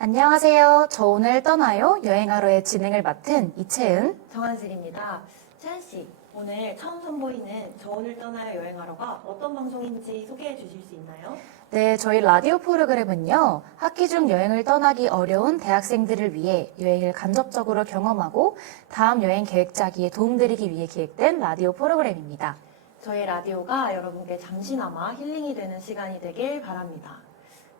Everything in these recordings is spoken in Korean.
안녕하세요. 저 오늘 떠나요 여행하러의 진행을 맡은 이채은. 정한슬입니다. 채연 씨, 오늘 처음 선보이는 저 오늘 떠나요 여행하러가 어떤 방송인지 소개해 주실 수 있나요? 네, 저희 라디오 프로그램은요, 학기 중 여행을 떠나기 어려운 대학생들을 위해 여행을 간접적으로 경험하고 다음 여행 계획 짜기에 도움드리기 위해 기획된 라디오 프로그램입니다. 저희 라디오가 여러분께 잠시나마 힐링이 되는 시간이 되길 바랍니다.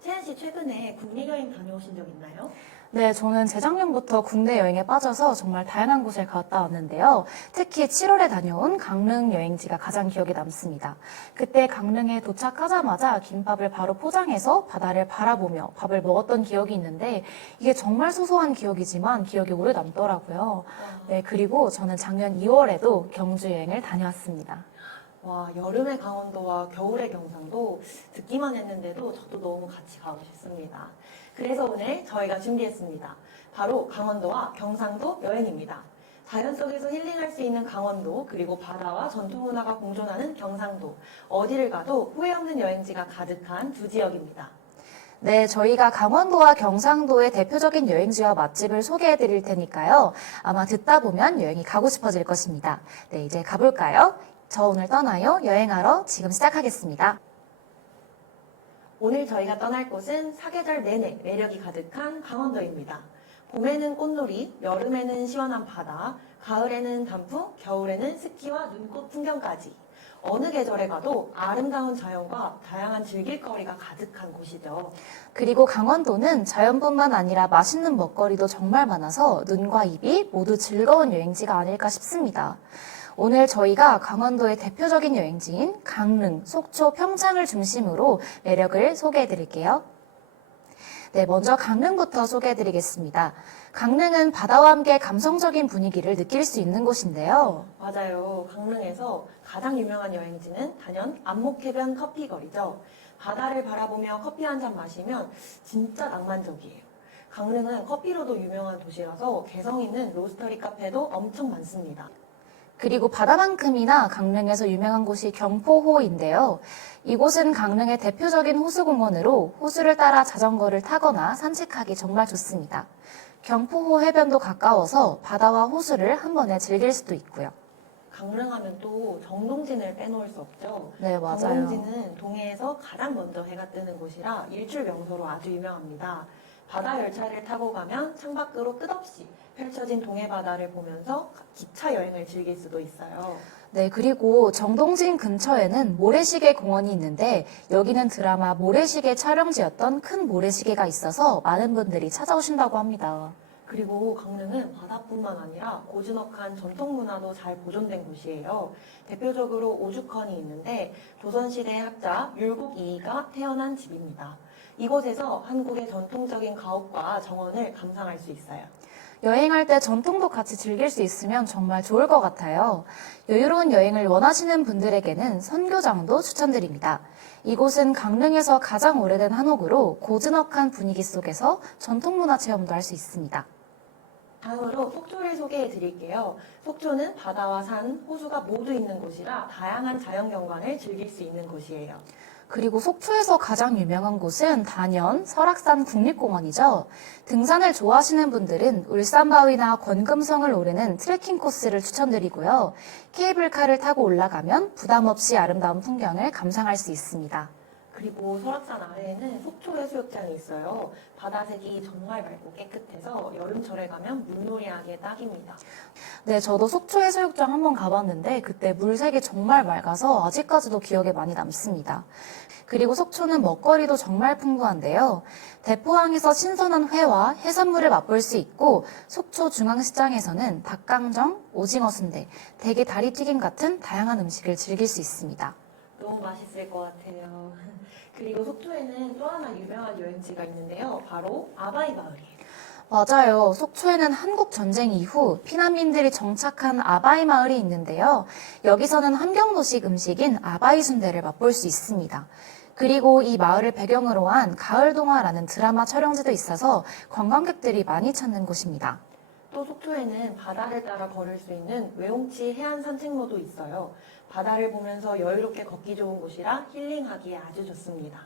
채연 씨, 최근에 국내 여행 다녀오신 적 있나요? 네, 저는 재작년부터 국내 여행에 빠져서 정말 다양한 곳을 갔다 왔는데요. 특히 7월에 다녀온 강릉 여행지가 가장 기억에 남습니다. 그때 강릉에 도착하자마자 김밥을 바로 포장해서 바다를 바라보며 밥을 먹었던 기억이 있는데 이게 정말 소소한 기억이지만 기억에 오래 남더라고요. 네, 그리고 저는 작년 2월에도 경주 여행을 다녀왔습니다. 와, 여름의 강원도와 겨울의 경상도 듣기만 했는데도 저도 너무 같이 가고 싶습니다. 그래서 오늘 저희가 준비했습니다. 바로 강원도와 경상도 여행입니다. 자연 속에서 힐링할 수 있는 강원도, 그리고 바다와 전통 문화가 공존하는 경상도. 어디를 가도 후회 없는 여행지가 가득한 두 지역입니다. 네, 저희가 강원도와 경상도의 대표적인 여행지와 맛집을 소개해 드릴 테니까요. 아마 듣다 보면 여행이 가고 싶어질 것입니다. 네, 이제 가볼까요? 저 오늘 떠나요 여행하러 지금 시작하겠습니다. 오늘 저희가 떠날 곳은 사계절 내내 매력이 가득한 강원도입니다. 봄에는 꽃놀이, 여름에는 시원한 바다, 가을에는 단풍, 겨울에는 스키와 눈꽃 풍경까지. 어느 계절에 가도 아름다운 자연과 다양한 즐길거리가 가득한 곳이죠. 그리고 강원도는 자연뿐만 아니라 맛있는 먹거리도 정말 많아서 눈과 입이 모두 즐거운 여행지가 아닐까 싶습니다. 오늘 저희가 강원도의 대표적인 여행지인 강릉, 속초, 평창을 중심으로 매력을 소개해 드릴게요. 네, 먼저 강릉부터 소개해 드리겠습니다. 강릉은 바다와 함께 감성적인 분위기를 느낄 수 있는 곳인데요. 맞아요. 강릉에서 가장 유명한 여행지는 단연 안목해변 커피거리죠. 바다를 바라보며 커피 한 잔 마시면 진짜 낭만적이에요. 강릉은 커피로도 유명한 도시라서 개성 있는 로스터리 카페도 엄청 많습니다. 그리고 바다만큼이나 강릉에서 유명한 곳이 경포호인데요. 이곳은 강릉의 대표적인 호수공원으로 호수를 따라 자전거를 타거나 산책하기 정말 좋습니다. 경포호 해변도 가까워서 바다와 호수를 한 번에 즐길 수도 있고요. 강릉하면 또 정동진을 빼놓을 수 없죠. 네, 맞아요. 정동진은 동해에서 가장 먼저 해가 뜨는 곳이라 일출 명소로 아주 유명합니다. 바다 열차를 타고 가면 창밖으로 끝없이 펼쳐진 동해 바다를 보면서 기차 여행을 즐길 수도 있어요. 네, 그리고 정동진 근처에는 모래시계 공원이 있는데 여기는 드라마 모래시계 촬영지였던 큰 모래시계가 있어서 많은 분들이 찾아오신다고 합니다. 그리고 강릉은 바다뿐만 아니라 고즈넉한 전통 문화도 잘 보존된 곳이에요. 대표적으로 오죽헌이 있는데 조선시대 학자 율곡 이이가 태어난 집입니다. 이곳에서 한국의 전통적인 가옥과 정원을 감상할 수 있어요. 여행할 때 전통도 같이 즐길 수 있으면 정말 좋을 것 같아요. 여유로운 여행을 원하시는 분들에게는 선교장도 추천드립니다. 이곳은 강릉에서 가장 오래된 한옥으로 고즈넉한 분위기 속에서 전통문화 체험도 할 수 있습니다. 다음으로 속초를 소개해 드릴게요. 속초는 바다와 산, 호수가 모두 있는 곳이라 다양한 자연경관을 즐길 수 있는 곳이에요. 그리고 속초에서 가장 유명한 곳은 단연 설악산 국립공원이죠. 등산을 좋아하시는 분들은 울산바위나 권금성을 오르는 트레킹 코스를 추천드리고요. 케이블카를 타고 올라가면 부담 없이 아름다운 풍경을 감상할 수 있습니다. 그리고 설악산 아래에는 속초 해수욕장이 있어요. 바다색이 정말 맑고 깨끗해서 여름철에 가면 물놀이하기에 딱입니다. 네, 저도 속초 해수욕장 한번 가봤는데 그때 물색이 정말 맑아서 아직까지도 기억에 많이 남습니다. 그리고 속초는 먹거리도 정말 풍부한데요. 대포항에서 신선한 회와 해산물을 맛볼 수 있고 속초 중앙시장에서는 닭강정, 오징어 순대, 대게 다리튀김 같은 다양한 음식을 즐길 수 있습니다. 너무 맛있을 것 같아요. 그리고 속초에는 또 하나 유명한 여행지가 있는데요. 바로 아바이 마을이에요. 맞아요. 속초에는 한국 전쟁 이후 피난민들이 정착한 아바이 마을이 있는데요. 여기서는 함경도식 음식인 아바이 순대를 맛볼 수 있습니다. 그리고 이 마을을 배경으로 한 가을동화라는 드라마 촬영지도 있어서 관광객들이 많이 찾는 곳입니다. 또 속초에는 바다를 따라 걸을 수 있는 외홍치 해안 산책로도 있어요. 바다를 보면서 여유롭게 걷기 좋은 곳이라 힐링하기에 아주 좋습니다.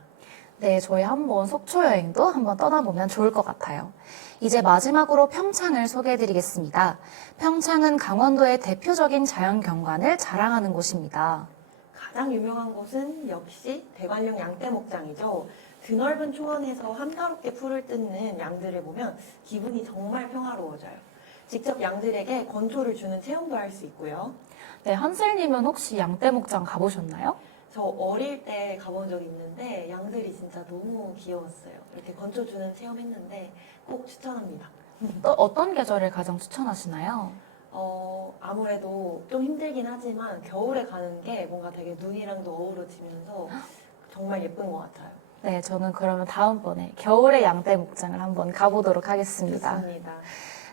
네, 저희 한번 속초 여행도 한번 떠나보면 좋을 것 같아요. 이제 마지막으로 평창을 소개해드리겠습니다. 평창은 강원도의 대표적인 자연 경관을 자랑하는 곳입니다. 가장 유명한 곳은 역시 대관령 양떼 목장이죠. 드넓은 초원에서 한가롭게 풀을 뜯는 양들을 보면 기분이 정말 평화로워져요. 직접 양들에게 건초를 주는 체험도 할 수 있고요. 네, 한슬님은 혹시 양떼목장 가보셨나요? 저 어릴 때 가본 적이 있는데 양들이 진짜 너무 귀여웠어요. 이렇게 건초 주는 체험했는데 꼭 추천합니다. 어떤 계절을 가장 추천하시나요? 아무래도 좀 힘들긴 하지만 겨울에 가는 게 뭔가 되게 눈이랑도 어우러지면서 정말 예쁜 것 같아요. 네, 저는 그러면 다음번에 겨울의 양떼목장을 한번 가보도록 하겠습니다. 좋습니다.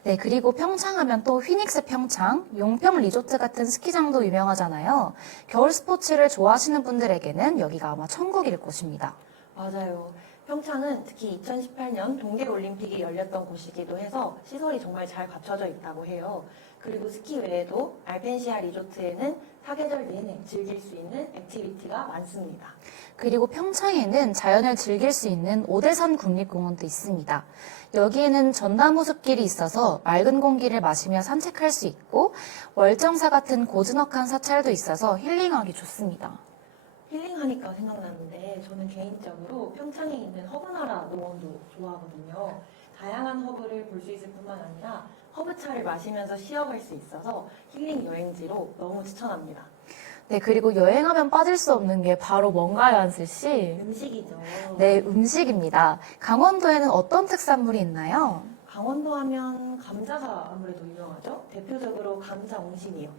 네, 그리고 평창하면 또 휘닉스 평창, 용평 리조트 같은 스키장도 유명하잖아요. 겨울 스포츠를 좋아하시는 분들에게는 여기가 아마 천국일 곳입니다. 맞아요. 평창은 특히 2018년 동계올림픽이 열렸던 곳이기도 해서 시설이 정말 잘 갖춰져 있다고 해요. 그리고 스키 외에도 알펜시아 리조트에는 사계절 내내 즐길 수 있는 액티비티가 많습니다. 그리고 평창에는 자연을 즐길 수 있는 오대산 국립공원도 있습니다. 여기에는 전나무 숲길이 있어서 맑은 공기를 마시며 산책할 수 있고 월정사 같은 고즈넉한 사찰도 있어서 힐링하기 좋습니다. 힐링하니까 생각나는데 저는 개인적으로 평창에 있는 허브나라 농원도 좋아하거든요. 다양한 허브를 볼 수 있을 뿐만 아니라 허브차를 마시면서 쉬어갈 수 있어서 힐링 여행지로 너무 추천합니다. 네, 그리고 여행하면 빠질 수 없는 게 바로 뭔가요, 한슬 씨? 음식이죠. 네, 음식입니다. 강원도에는 어떤 특산물이 있나요? 강원도 하면 감자가 아무래도 유명하죠. 대표적으로 감자 옹심이요.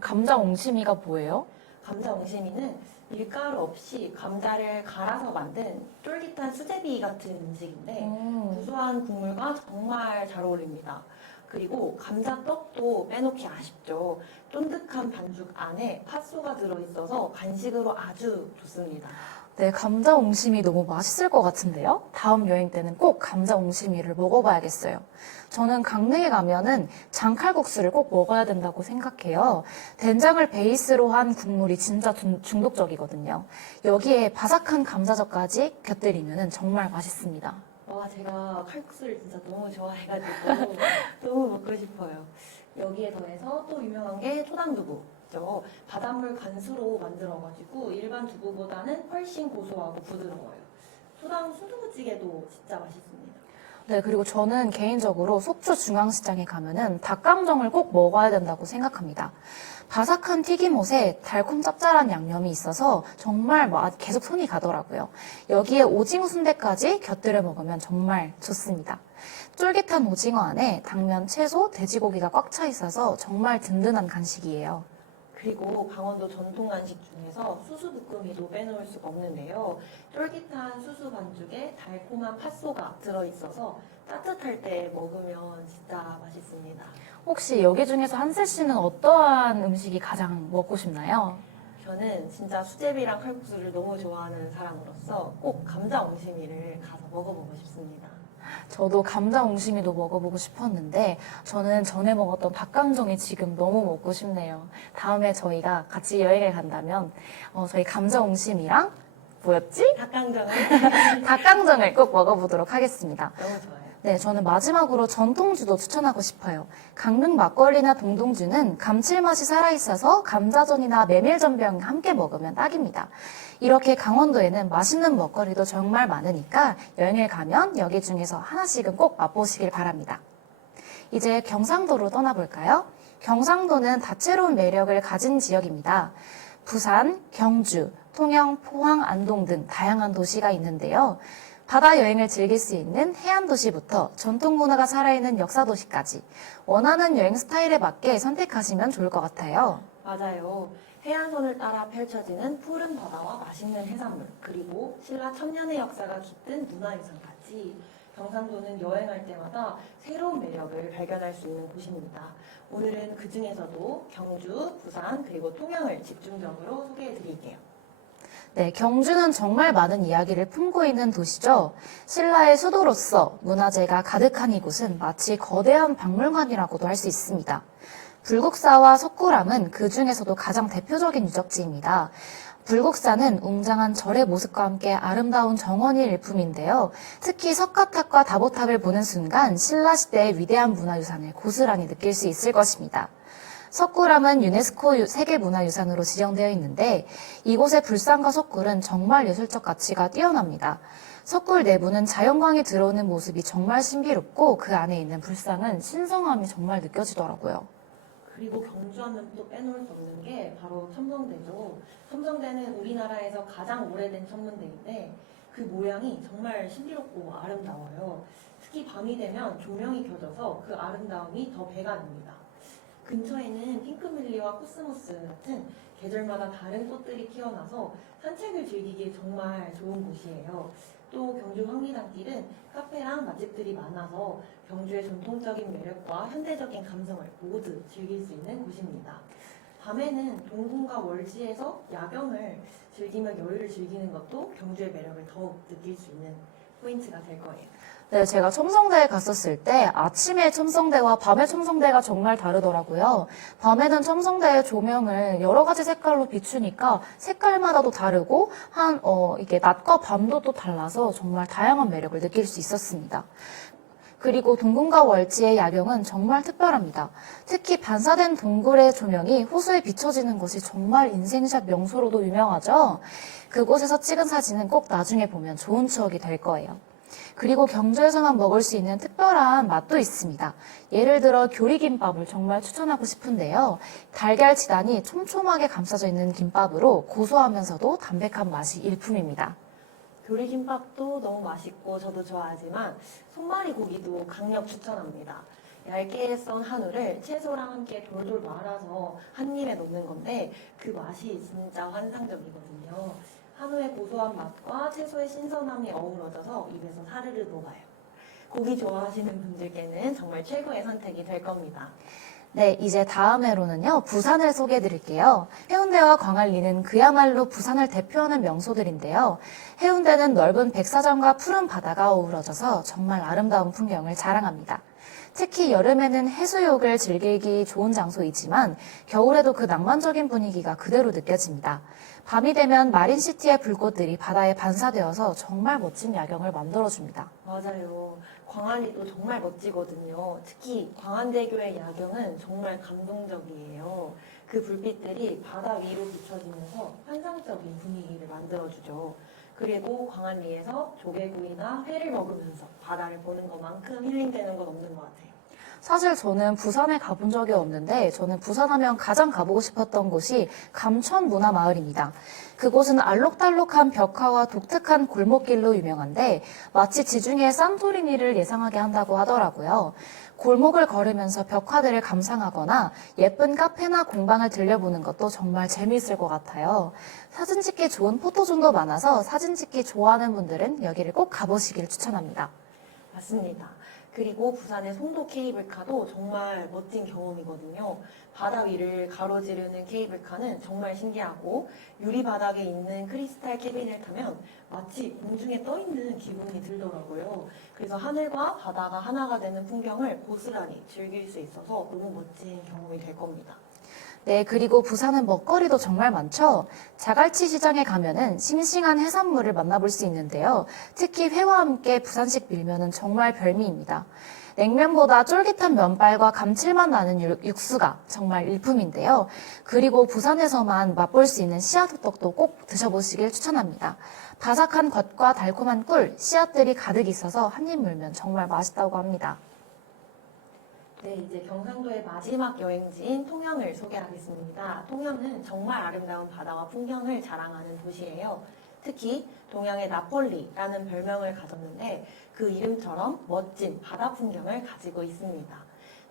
감자 옹심이가 뭐예요? 감자 옹심이는 밀가루 없이 감자를 갈아서 만든 쫄깃한 수제비 같은 음식인데 구수한 국물과 정말 잘 어울립니다. 그리고 감자떡도 빼놓기 아쉽죠. 쫀득한 반죽 안에 팥소가 들어있어서 간식으로 아주 좋습니다. 네, 감자 옹심이 너무 맛있을 것 같은데요? 다음 여행 때는 꼭 감자 옹심이를 먹어봐야겠어요. 저는 강릉에 가면은 장칼국수를 꼭 먹어야 된다고 생각해요. 된장을 베이스로 한 국물이 진짜 중독적이거든요. 여기에 바삭한 감자젓까지 곁들이면은 정말 맛있습니다. 와, 제가 칼국수를 진짜 너무 좋아해가지고 너무 먹고 싶어요. 여기에 더해서 또 유명한 게 초당두부죠. 바닷물 간수로 만들어가지고 일반 두부보다는 훨씬 고소하고 부드러워요. 초당 순두부찌개도 진짜 맛있습니다. 네, 그리고 저는 개인적으로 속초 중앙시장에 가면은 닭강정을 꼭 먹어야 된다고 생각합니다. 바삭한 튀김옷에 달콤 짭짤한 양념이 있어서 정말 계속 손이 가더라고요. 여기에 오징어 순대까지 곁들여 먹으면 정말 좋습니다. 쫄깃한 오징어 안에 당면, 채소, 돼지고기가 꽉 차 있어서 정말 든든한 간식이에요. 그리고 강원도 전통 간식 중에서 수수부꾸미도 빼놓을 수가 없는데요. 쫄깃한 수수 반죽에 달콤한 팥소가 들어있어서 따뜻할 때 먹으면 진짜 맛있습니다. 혹시 여기 중에서 한슬 씨는 어떠한 음식이 가장 먹고 싶나요? 저는 진짜 수제비랑 칼국수를 너무 좋아하는 사람으로서 꼭 감자 옹심이를 가서 먹어보고 싶습니다. 저도 감자 옹심이도 먹어보고 싶었는데 저는 전에 먹었던 닭강정이 지금 너무 먹고 싶네요. 다음에 저희가 같이 여행을 간다면 저희 감자 옹심이랑 뭐였지? 닭강정을 꼭 먹어보도록 하겠습니다. 너무 좋아요. 네, 저는 마지막으로 전통주도 추천하고 싶어요. 강릉 막걸리나 동동주는 감칠맛이 살아있어서 감자전이나 메밀전병 함께 먹으면 딱입니다. 이렇게 강원도에는 맛있는 먹거리도 정말 많으니까 여행을 가면 여기 중에서 하나씩은 꼭 맛보시길 바랍니다. 이제 경상도로 떠나볼까요? 경상도는 다채로운 매력을 가진 지역입니다. 부산, 경주, 통영, 포항, 안동 등 다양한 도시가 있는데요. 바다 여행을 즐길 수 있는 해안 도시부터 전통 문화가 살아있는 역사 도시까지 원하는 여행 스타일에 맞게 선택하시면 좋을 것 같아요. 맞아요. 해안선을 따라 펼쳐지는 푸른 바다와 맛있는 해산물, 그리고 신라 천년의 역사가 깃든 문화유산까지 경상도는 여행할 때마다 새로운 매력을 발견할 수 있는 곳입니다. 오늘은 그 중에서도 경주, 부산, 그리고 통영을 집중적으로 소개해 드릴게요. 네, 경주는 정말 많은 이야기를 품고 있는 도시죠. 신라의 수도로서 문화재가 가득한 이곳은 마치 거대한 박물관이라고도 할 수 있습니다. 불국사와 석굴암은 그 중에서도 가장 대표적인 유적지입니다. 불국사는 웅장한 절의 모습과 함께 아름다운 정원이 일품인데요. 특히 석가탑과 다보탑을 보는 순간 신라 시대의 위대한 문화유산을 고스란히 느낄 수 있을 것입니다. 석굴암은 유네스코 세계문화유산으로 지정되어 있는데 이곳의 불상과 석굴은 정말 예술적 가치가 뛰어납니다. 석굴 내부는 자연광이 들어오는 모습이 정말 신비롭고 그 안에 있는 불상은 신성함이 정말 느껴지더라고요. 그리고 경주하면 또 빼놓을 수 없는 게 바로 첨성대죠. 첨성대는 우리나라에서 가장 오래된 천문대인데 그 모양이 정말 신비롭고 아름다워요. 특히 밤이 되면 조명이 켜져서 그 아름다움이 더 배가 됩니다. 근처에는 핑크뮬리와 코스모스 같은 계절마다 다른 꽃들이 피어나서 산책을 즐기기에 정말 좋은 곳이에요. 또 경주 황리단길은 카페랑 맛집들이 많아서 경주의 전통적인 매력과 현대적인 감성을 모두 즐길 수 있는 곳입니다. 밤에는 동궁과 월지에서 야경을 즐기며 여유를 즐기는 것도 경주의 매력을 더욱 느낄 수 있는 포인트가 될 거예요. 네, 제가 첨성대에 갔었을 때 아침에 첨성대와 밤의 첨성대가 정말 다르더라고요. 밤에는 첨성대의 조명을 여러 가지 색깔로 비추니까 색깔마다도 다르고 이게 낮과 밤도 또 달라서 정말 다양한 매력을 느낄 수 있었습니다. 그리고 동궁과 월지의 야경은 정말 특별합니다. 특히 반사된 동굴의 조명이 호수에 비춰지는 것이 정말 인생샷 명소로도 유명하죠. 그곳에서 찍은 사진은 꼭 나중에 보면 좋은 추억이 될 거예요. 그리고 경주에서만 먹을 수 있는 특별한 맛도 있습니다. 예를 들어 교리김밥을 정말 추천하고 싶은데요. 달걀 지단이 촘촘하게 감싸져 있는 김밥으로 고소하면서도 담백한 맛이 일품입니다. 교리김밥도 너무 맛있고 저도 좋아하지만 손마리 고기도 강력 추천합니다. 얇게 썬 한우를 채소랑 함께 돌돌 말아서 한 입에 넣는 건데 그 맛이 진짜 환상적이거든요. 한우의 고소한 맛과 채소의 신선함이 어우러져서 입에서 사르르 녹아요. 고기 좋아하시는 분들께는 정말 최고의 선택이 될 겁니다. 네, 이제 다음 회로는요, 부산을 소개해 드릴게요. 해운대와 광안리는 그야말로 부산을 대표하는 명소들인데요. 해운대는 넓은 백사장과 푸른 바다가 어우러져서 정말 아름다운 풍경을 자랑합니다. 특히 여름에는 해수욕을 즐기기 좋은 장소이지만 겨울에도 그 낭만적인 분위기가 그대로 느껴집니다. 밤이 되면 마린시티의 불꽃들이 바다에 반사되어서 정말 멋진 야경을 만들어줍니다. 맞아요. 광안리도 정말 멋지거든요. 특히 광안대교의 야경은 정말 감동적이에요. 그 불빛들이 바다 위로 비춰지면서 환상적인 분위기를 만들어주죠. 그리고 광안리에서 조개구이나 회를 먹으면서 바다를 보는 것만큼 힐링되는 건 없는 것 같아요. 사실 저는 부산에 가본 적이 없는데 저는 부산하면 가장 가보고 싶었던 곳이 감천문화마을입니다. 그곳은 알록달록한 벽화와 독특한 골목길로 유명한데 마치 지중해 산토리니를 예상하게 한다고 하더라고요. 골목을 걸으면서 벽화들을 감상하거나 예쁜 카페나 공방을 들려보는 것도 정말 재미있을 것 같아요. 사진 찍기 좋은 포토존도 많아서 사진 찍기 좋아하는 분들은 여기를 꼭 가보시길 추천합니다. 맞습니다. 그리고 부산의 송도 케이블카도 정말 멋진 경험이거든요. 바다 위를 가로지르는 케이블카는 정말 신기하고 유리 바닥에 있는 크리스탈 캐빈을 타면 마치 공중에 떠 있는 기분이 들더라고요. 그래서 하늘과 바다가 하나가 되는 풍경을 고스란히 즐길 수 있어서 너무 멋진 경험이 될 겁니다. 네, 그리고 부산은 먹거리도 정말 많죠. 자갈치 시장에 가면은 싱싱한 해산물을 만나볼 수 있는데요. 특히 회와 함께 부산식 밀면은 정말 별미입니다. 냉면보다 쫄깃한 면발과 감칠맛 나는 육수가 정말 일품인데요. 그리고 부산에서만 맛볼 수 있는 씨앗호떡도 꼭 드셔보시길 추천합니다. 바삭한 겉과 달콤한 꿀, 씨앗들이 가득 있어서 한 입 물면 정말 맛있다고 합니다. 네, 이제 경상도의 마지막 여행지인 통영을 소개하겠습니다. 통영은 정말 아름다운 바다와 풍경을 자랑하는 도시예요. 특히 동양의 나폴리라는 별명을 가졌는데 그 이름처럼 멋진 바다 풍경을 가지고 있습니다.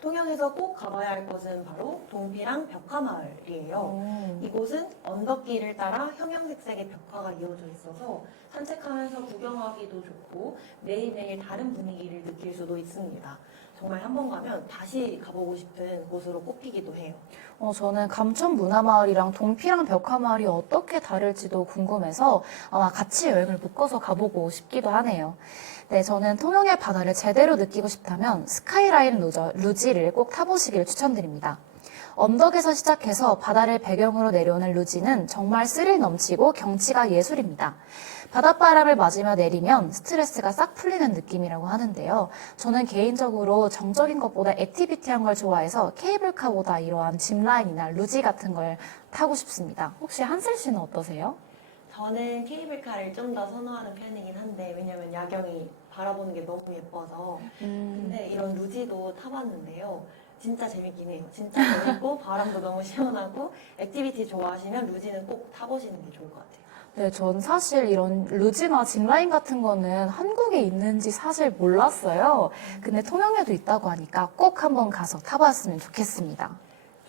통영에서 꼭 가봐야 할 곳은 바로 동피랑 벽화마을이에요. 이곳은 언덕길을 따라 형형색색의 벽화가 이어져 있어서 산책하면서 구경하기도 좋고 매일매일 다른 분위기를 느낄 수도 있습니다. 정말 한 번 가면 다시 가보고 싶은 곳으로 꼽히기도 해요. 저는 감천문화마을이랑 동피랑 벽화마을이 어떻게 다를지도 궁금해서 아마 같이 여행을 묶어서 가보고 싶기도 하네요. 네, 저는 통영의 바다를 제대로 느끼고 싶다면 스카이라인 루지를 꼭 타보시길 추천드립니다. 언덕에서 시작해서 바다를 배경으로 내려오는 루지는 정말 스릴 넘치고 경치가 예술입니다. 바닷바람을 맞으며 내리면 스트레스가 싹 풀리는 느낌이라고 하는데요. 저는 개인적으로 정적인 것보다 액티비티한 걸 좋아해서 케이블카보다 이러한 짚라인이나 루지 같은 걸 타고 싶습니다. 혹시 한슬 씨는 어떠세요? 저는 케이블카를 좀 더 선호하는 편이긴 한데 왜냐면 야경이 바라보는 게 너무 예뻐서 근데 이런 루지도 타봤는데요. 진짜 재밌긴 해요. 진짜 재밌고 바람도 너무 시원하고 액티비티 좋아하시면 루지는 꼭 타보시는 게 좋을 것 같아요. 네, 전 사실 이런 루지나 짚라인 같은 거는 한국에 있는지 사실 몰랐어요. 근데 통영에도 있다고 하니까 꼭 한번 가서 타봤으면 좋겠습니다.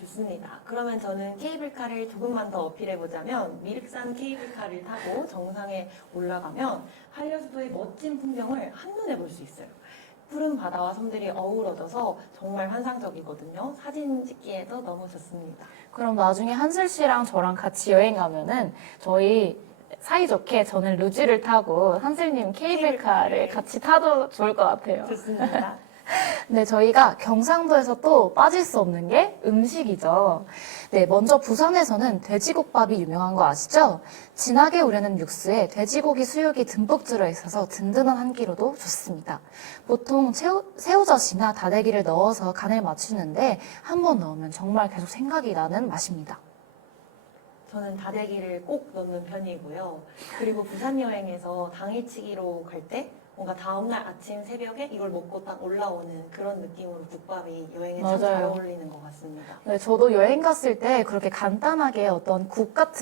좋습니다. 그러면 저는 케이블카를 조금만 더 어필해보자면 미륵산 케이블카를 타고 정상에 올라가면 한려수도의 멋진 풍경을 한눈에 볼 수 있어요. 푸른 바다와 섬들이 어우러져서 정말 환상적이거든요. 사진 찍기에도 너무 좋습니다. 그럼 나중에 한슬 씨랑 저랑 같이 여행 가면은 저희 사이좋게 저는 루지를 타고 한슬님 케이블카를 같이 타도 좋을 것 같아요. 좋습니다. 네, 저희가 경상도에서 또 빠질 수 없는 게 음식이죠. 네, 먼저 부산에서는 돼지국밥이 유명한 거 아시죠? 진하게 우려낸 육수에 돼지고기 수육이 듬뿍 들어있어서 든든한 한 끼로도 좋습니다. 보통 새우젓이나 다대기를 넣어서 간을 맞추는데 한 번 넣으면 정말 계속 생각이 나는 맛입니다. 저는 다대기를 꼭 넣는 편이고요. 그리고 부산 여행에서 당일치기로 갈 때 뭔가 다음날 아침 새벽에 이걸 먹고 딱 올라오는 그런 느낌으로 국밥이 여행에 참 잘 맞아요. 어울리는 것 같습니다. 네, 저도 여행 갔을 때 그렇게 간단하게 어떤 국밥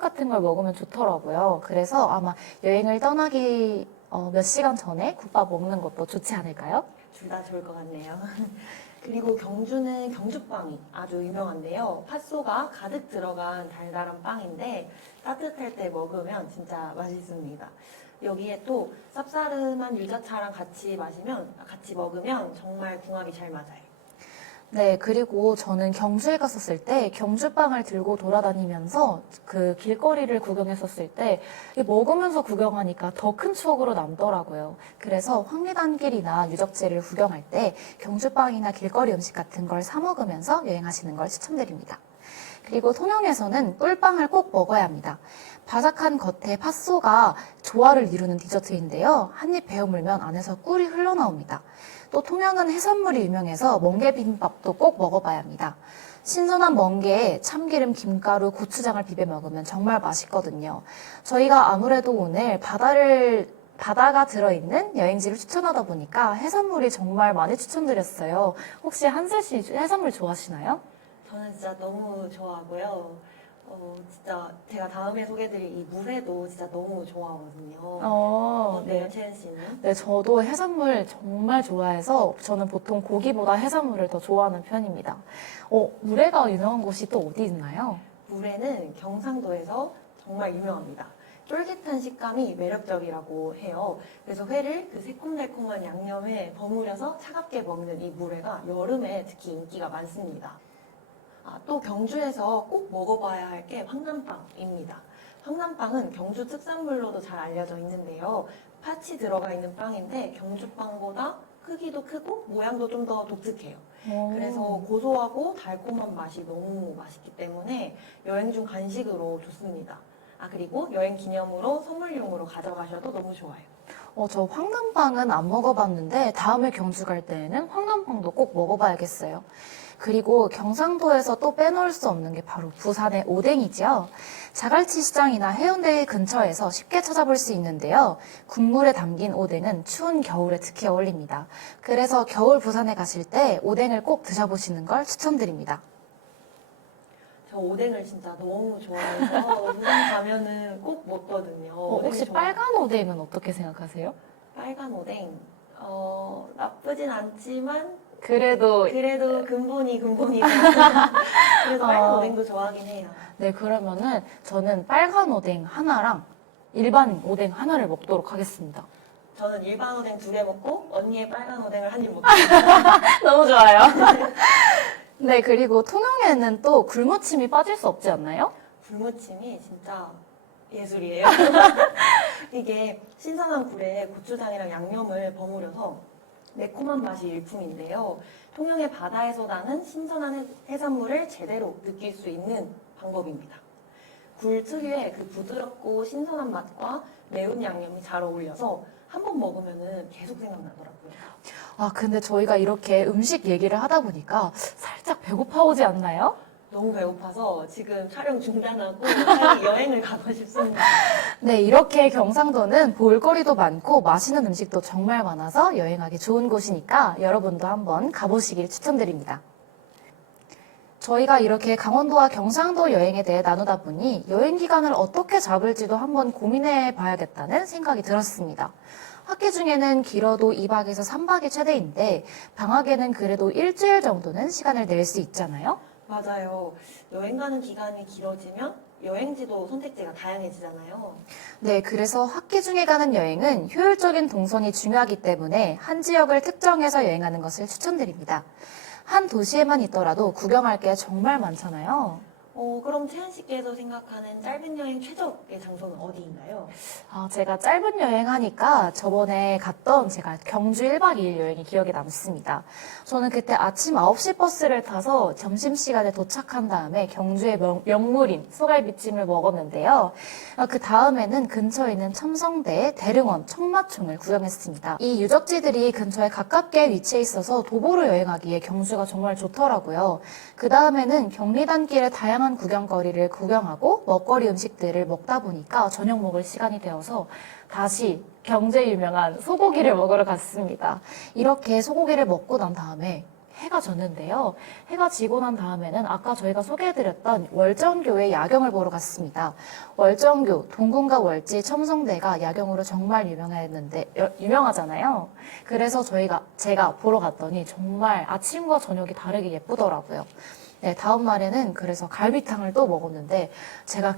같은 걸 먹으면 좋더라고요. 그래서 아마 여행을 떠나기 몇 시간 전에 국밥 먹는 것도 좋지 않을까요? 둘 다 좋을 것 같네요. 그리고 경주는 경주빵이 아주 유명한데요. 팥소가 가득 들어간 달달한 빵인데 따뜻할 때 먹으면 진짜 맛있습니다. 여기에 또 쌉싸름한 유자차랑 같이 먹으면 정말 궁합이 잘 맞아요. 네, 그리고 저는 경주에 갔었을 때 경주빵을 들고 돌아다니면서 그 길거리를 구경했었을 때 먹으면서 구경하니까 더 큰 추억으로 남더라고요. 그래서 황리단길이나 유적지를 구경할 때 경주빵이나 길거리 음식 같은 걸 사 먹으면서 여행하시는 걸 추천드립니다. 그리고 통영에서는 꿀빵을 꼭 먹어야 합니다. 바삭한 겉에 팥소가 조화를 이루는 디저트인데요. 한 입 베어 물면 안에서 꿀이 흘러나옵니다. 또 통영은 해산물이 유명해서 멍게 비빔밥도 꼭 먹어봐야 합니다. 신선한 멍게에 참기름, 김가루, 고추장을 비벼 먹으면 정말 맛있거든요. 저희가 아무래도 오늘 바다가 들어있는 여행지를 추천하다 보니까 해산물이 정말 많이 추천드렸어요. 혹시 한슬 씨 해산물 좋아하시나요? 저는 진짜 너무 좋아하고요. 진짜 제가 다음에 소개해드릴 이 물회도 진짜 너무 좋아하거든요. 네. 어때요, 채은 씨는? 네, 저도 해산물 정말 좋아해서 저는 보통 고기보다 해산물을 더 좋아하는 편입니다. 물회가 유명한 곳이 또 어디 있나요? 물회는 경상도에서 정말 유명합니다. 쫄깃한 식감이 매력적이라고 해요. 그래서 회를 그 새콤달콤한 양념에 버무려서 차갑게 먹는 이 물회가 여름에 특히 인기가 많습니다. 또 경주에서 꼭 먹어봐야 할 게 황남빵입니다. 황남빵은 경주 특산물로도 잘 알려져 있는데요. 팥이 들어가 있는 빵인데 경주빵보다 크기도 크고 모양도 좀 더 독특해요. 그래서 고소하고 달콤한 맛이 너무 맛있기 때문에 여행 중 간식으로 좋습니다. 그리고 여행 기념으로 선물용으로 가져가셔도 너무 좋아요. 저 황남빵은 안 먹어봤는데 다음에 경주 갈 때에는 황남빵도 꼭 먹어봐야겠어요. 그리고 경상도에서 또 빼놓을 수 없는 게 바로 부산의 오뎅이죠. 자갈치 시장이나 해운대 근처에서 쉽게 찾아볼 수 있는데요. 국물에 담긴 오뎅은 추운 겨울에 특히 어울립니다. 그래서 겨울 부산에 가실 때 오뎅을 꼭 드셔보시는 걸 추천드립니다. 저 오뎅을 진짜 너무 좋아해서 부산 가면은 꼭 먹거든요. 혹시 오뎅이 좋아요. 빨간 오뎅은 어떻게 생각하세요? 빨간 오뎅? 나쁘진 않지만 그래도 그래도 근본이 그래서 빨간 오뎅도 좋아하긴 해요. 네, 그러면은 저는 빨간 오뎅 하나랑 일반 오뎅 하나를 먹도록 하겠습니다. 저는 일반 오뎅 2개 먹고 언니의 빨간 오뎅을 한 입 먹고 너무 좋아요. 네, 그리고 통영에는 또 굴무침이 빠질 수 없지 않나요? 굴무침이 진짜 예술이에요. 이게 신선한 굴에 고추장이랑 양념을 버무려서 매콤한 맛이 일품인데요. 통영의 바다에서 나는 신선한 해산물을 제대로 느낄 수 있는 방법입니다. 굴 특유의 그 부드럽고 신선한 맛과 매운 양념이 잘 어울려서 한 번 먹으면 계속 생각나더라고요. 아, 근데 저희가 이렇게 음식 얘기를 하다 보니까 살짝 배고파 오지 않나요? 너무 배고파서 지금 촬영 중단하고 빨리 여행을 가고 싶습니다. 네, 이렇게 경상도는 볼거리도 많고 맛있는 음식도 정말 많아서 여행하기 좋은 곳이니까 여러분도 한번 가보시길 추천드립니다. 저희가 이렇게 강원도와 경상도 여행에 대해 나누다 보니 여행 기간을 어떻게 잡을지도 한번 고민해 봐야겠다는 생각이 들었습니다. 학기 중에는 길어도 2박에서 3박이 최대인데 방학에는 그래도 일주일 정도는 시간을 낼 수 있잖아요. 맞아요. 여행 가는 기간이 길어지면 여행지도 선택지가 다양해지잖아요. 네, 그래서 학기 중에 가는 여행은 효율적인 동선이 중요하기 때문에 한 지역을 특정해서 여행하는 것을 추천드립니다. 한 도시에만 있더라도 구경할 게 정말 많잖아요. 그럼 채연 씨께서 생각하는 짧은 여행 최적의 장소는 어디인가요? 제가 짧은 여행하니까 저번에 갔던 제가 경주 1박 2일 여행이 기억에 남습니다. 저는 그때 아침 9시 버스를 타서 점심시간에 도착한 다음에 경주의 명물인 소갈비찜을 먹었는데요. 그 다음에는 근처에 있는 첨성대, 대릉원, 청마총을 구경했습니다. 이 유적지들이 근처에 가깝게 위치해 있어서 도보로 여행하기에 경주가 정말 좋더라고요. 그 다음에는 경리단길의 다양한 구경거리를 구경하고 먹거리 음식들을 먹다 보니까 저녁 먹을 시간이 되어서 다시 경주에 유명한 소고기를 먹으러 갔습니다. 이렇게 소고기를 먹고 난 다음에 해가 졌는데요. 해가 지고 난 다음에는 아까 저희가 소개해드렸던 월정교의 야경을 보러 갔습니다. 월정교, 동궁과 월지, 첨성대가 야경으로 정말 유명하잖아요. 그래서 제가 보러 갔더니 정말 아침과 저녁이 다르게 예쁘더라고요. 네, 다음 날에는 그래서 갈비탕을 또 먹었는데 제가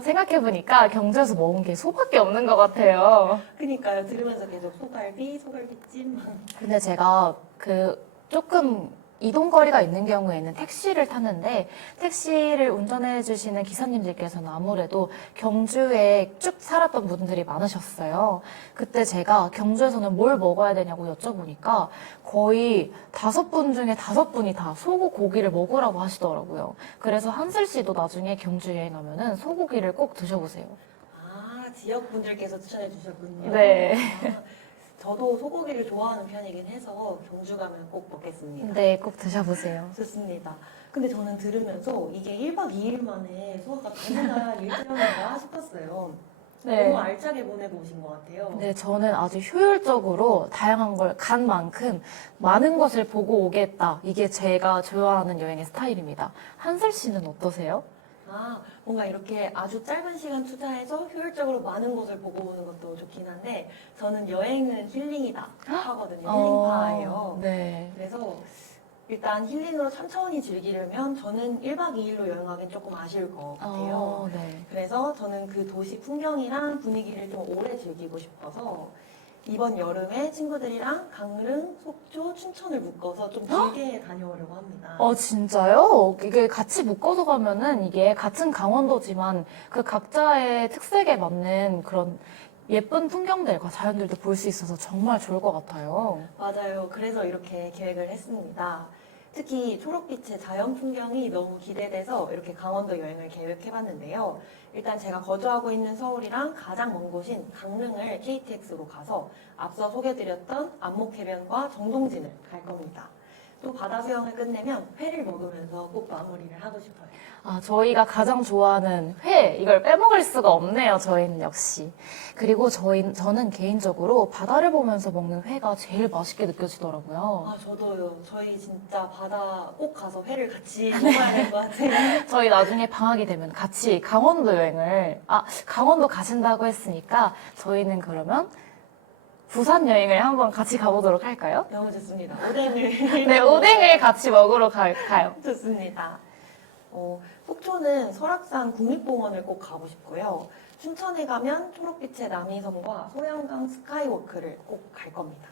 생각해보니까 경주에서 먹은 게 소밖에 없는 것 같아요. 그니까요. 들으면서 계속 소갈비찜. 근데 제가 조금 이동거리가 있는 경우에는 택시를 탔는데 택시를 운전해 주시는 기사님들께서는 아무래도 경주에 쭉 살았던 분들이 많으셨어요. 그때 제가 경주에서는 뭘 먹어야 되냐고 여쭤보니까 거의 5분 중에 5분이 다 소고기를 먹으라고 하시더라고요. 그래서 한슬 씨도 나중에 경주 여행하면은 소고기를 꼭 드셔보세요. 지역 분들께서 추천해 주셨군요. 네. 저도 소고기를 좋아하는 편이긴 해서 경주 가면 꼭 먹겠습니다. 네, 꼭 드셔보세요. 좋습니다. 근데 저는 들으면서 이게 1박 2일 만에 소화가 가능한 일정인가 싶었어요. 너무 알차게 보내보신 것 같아요. 네, 저는 아주 효율적으로 다양한 걸 간 만큼 많은 것을 보고 오겠다. 이게 제가 좋아하는 여행의 스타일입니다. 한슬 씨는 어떠세요? 뭔가 이렇게 아주 짧은 시간 투자해서 효율적으로 많은 곳을 보고 오는 것도 좋긴 한데 저는 여행은 힐링이다 하거든요. 힐링파예요. 네. 그래서 일단 힐링으로 천천히 즐기려면 저는 1박 2일로 여행하기는 조금 아쉬울 것 같아요. 네. 그래서 저는 그 도시 풍경이랑 분위기를 좀 오래 즐기고 싶어서 이번 여름에 친구들이랑 강릉, 속초, 춘천을 묶어서 좀 길게 다녀오려고 합니다. 진짜요? 이게 같이 묶어서 가면은 이게 같은 강원도지만 그 각자의 특색에 맞는 그런 예쁜 풍경들과 자연들도 볼 수 있어서 정말 좋을 것 같아요. 맞아요. 그래서 이렇게 계획을 했습니다. 특히 초록빛의 자연 풍경이 너무 기대돼서 이렇게 강원도 여행을 계획해봤는데요. 일단 제가 거주하고 있는 서울이랑 가장 먼 곳인 강릉을 KTX로 가서 앞서 소개드렸던 안목해변과 정동진을 갈 겁니다. 또 바다 수영을 끝내면 회를 먹으면서 꼭 마무리를 하고 싶어요. 저희가 가장 좋아하는 회, 이걸 빼먹을 수가 없네요, 저희는 역시. 그리고 저는 개인적으로 바다를 보면서 먹는 회가 제일 맛있게 느껴지더라고요. 저도요. 저희 진짜 바다 꼭 가서 회를 같이 먹어야 될 것 같아요. 저희 나중에 방학이 되면 같이 강원도 여행을, 강원도 가신다고 했으니까 저희는 그러면 부산 여행을 한번 같이 가보도록 할까요? 너무 좋습니다. 오뎅을. 네, 오뎅을 같이 먹으러 가요. 좋습니다. 속초는 설악산 국립공원을 꼭 가고 싶고요. 춘천에 가면 초록빛의 남이섬과 소양강 스카이워크를 꼭 갈 겁니다.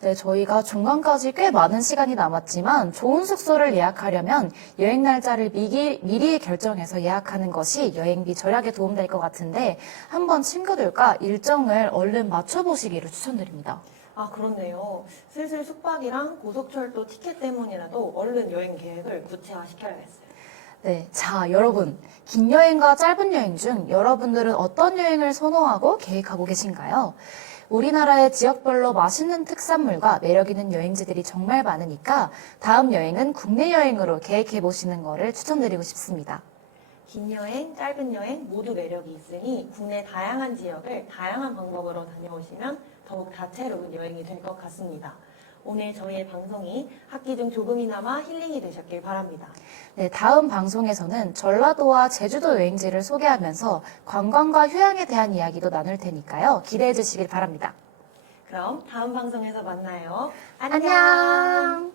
네, 저희가 중간까지 꽤 많은 시간이 남았지만 좋은 숙소를 예약하려면 여행 날짜를 미리 결정해서 예약하는 것이 여행비 절약에 도움될 것 같은데 한번 친구들과 일정을 얼른 맞춰보시기를 추천드립니다. 아, 그렇네요. 슬슬 숙박이랑 고속철도 티켓 때문이라도 얼른 여행 계획을 구체화시켜야겠어요. 네, 자, 여러분. 긴 여행과 짧은 여행 중 여러분들은 어떤 여행을 선호하고 계획하고 계신가요? 우리나라의 지역별로 맛있는 특산물과 매력 있는 여행지들이 정말 많으니까 다음 여행은 국내 여행으로 계획해 보시는 거를 추천드리고 싶습니다. 긴 여행, 짧은 여행 모두 매력이 있으니 국내 다양한 지역을 다양한 방법으로 다녀오시면 더욱 다채로운 여행이 될 것 같습니다. 오늘 저희의 방송이 학기 중 조금이나마 힐링이 되셨길 바랍니다. 네, 다음 방송에서는 전라도와 제주도 여행지를 소개하면서 관광과 휴양에 대한 이야기도 나눌 테니까요. 기대해 주시길 바랍니다. 그럼 다음 방송에서 만나요. 안녕!